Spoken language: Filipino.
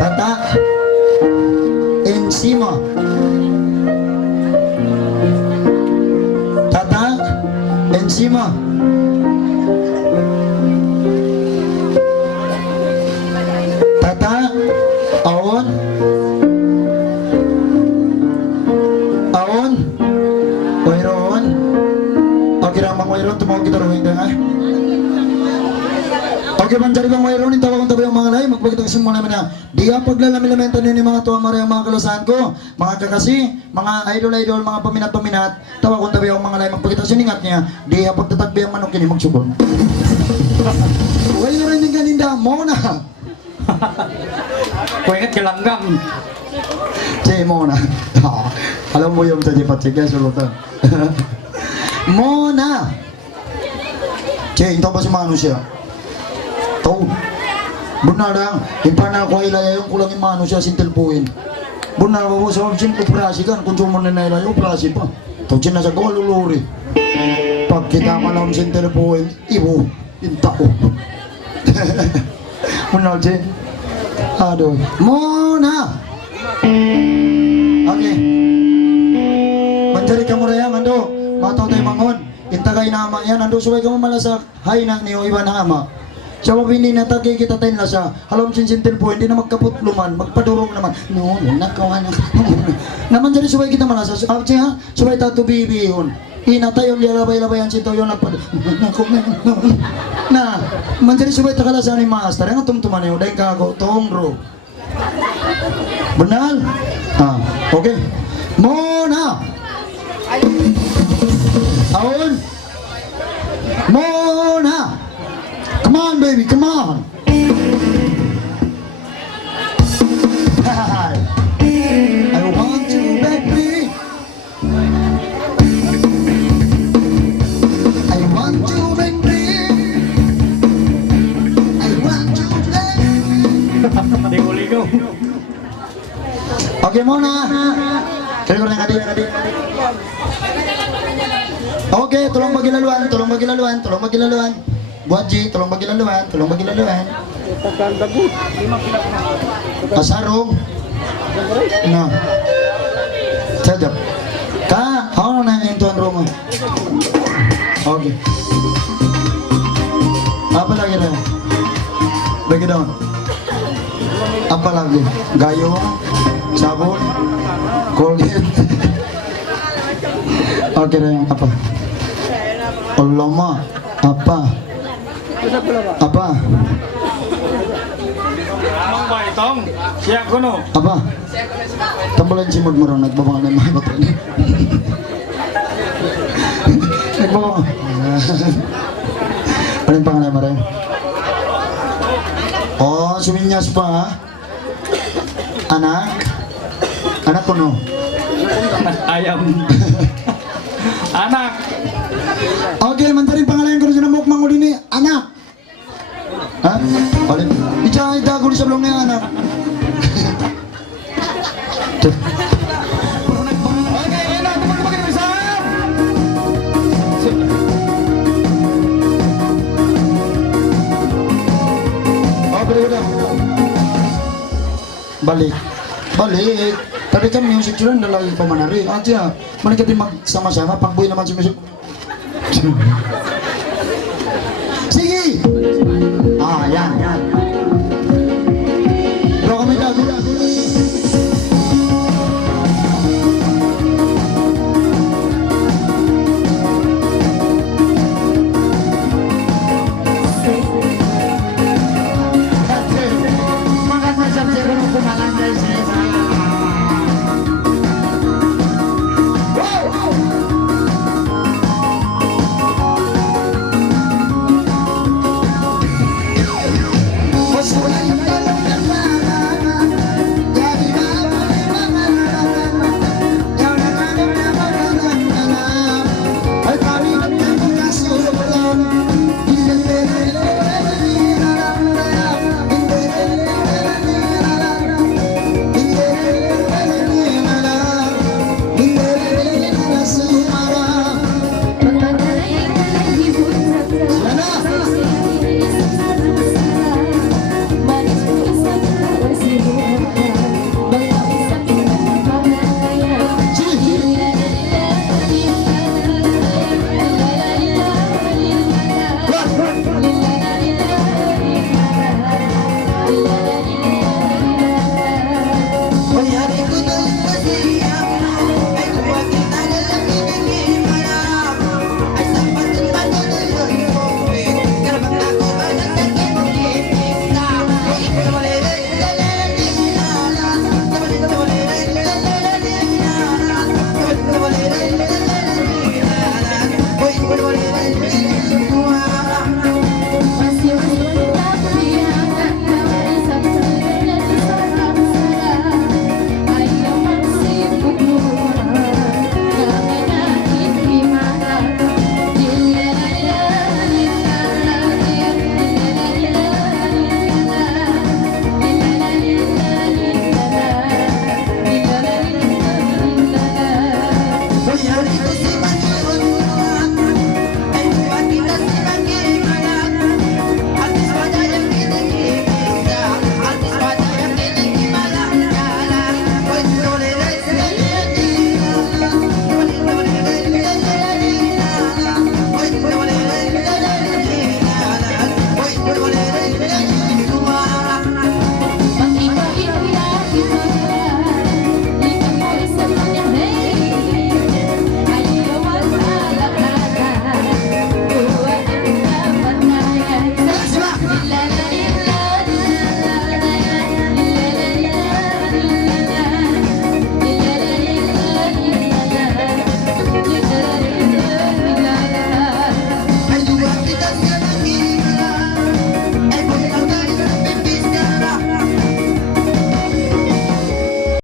Tata. Encima. Tata. Encima. Tata. Aon. Aon. Wairon. Okay lang bang wairon? Tumawag kita rin ka nga. Okay bang jari bang wairon? Intawa kong tabi ang mga lahi. Magpagkita kasi muna naman na di ka paglalamilamenta nyo ni mga tuwa maray ang mga kalasahan ko. Mga kakasi, mga idol-idol, mga paminat-paminat. Tawa kong tabi ang mga lahi. Magpagkita kasi ningat niya. Di ka pagtatagbi ang manok kini magsubon. Huwag na rin din kaninda. Mona. Kung ingat ka langgam. Che, Mona. Alam mo yung sa Jipatsik ya, sulutan. Mona. Che, ito ba si Mano siya? Tau. Benar lang. Impana ko ilaya yung kulang yung Mano siya sintilpuin. Benar ba po sa option operasi kan? Kung sumon na ilaya operasi pa. Tau siya nasa gawa luluri. Pag kita malam sintilpuin, ibu. Intao. Benar, Che. Aduh. Mona. Okay. Mencari kamu raya ando, matau tayo mangon. Intagay na ama yan, ando suway kamu malasak. Hay na niyo iba na ama. Sa mabini na tagay kita tayo na sa halom sinsintin po, hindi na magkaputluman, magpadurong naman. No, nakawa na. Naman dyan suway kita malasak. Abdi ha, suway tato bibihon. Ina tayo lalabay-labayan sinto yun napad. Na, manjari suway takalasan ni master. Yang tumtuman yun, dahil kako, tongro. Benar? Ah, oke. Okay. Mona. Aun. Mona. Come on, baby, come on. I want you, baby. I want you, baby. I want you, baby. Ligo-ligo. Oke, Mona. Kaya ko na adik. Oke, tolong bagi laluan. Buat Ji, tolong bagi laluan. Kasarong. Nah. Sajap. Ka, ako na yung tuan rumah. Oke. Apa lagi na? Bagi daun. Apa lagi? Gayung, sabun, Colgate. Oke deh, apa? Allah mah, apa? Apa? Amang ba itong? Siya ko no? Apa? Tambalan si Mudmurong, nagbabangan ng mga bato niya. Nagbabangan. Ano yung pangalan mo rin? Oh, suminyas pa ha? Anak? Anak ko no? Ayam. Anak. Okay, mantarin pangalan ko rin sa namukmang ko din eh. Anak! Ha? Alin? Ita ko rin sa blong na yung anak. Okay, yun na. Tumag na isa. Oh, balik. Balik. Tadi kan music yun na lagi pamanari. Aja, mereka din magsama-sama. Pagbuhay naman si music. Sige! Ah, yan.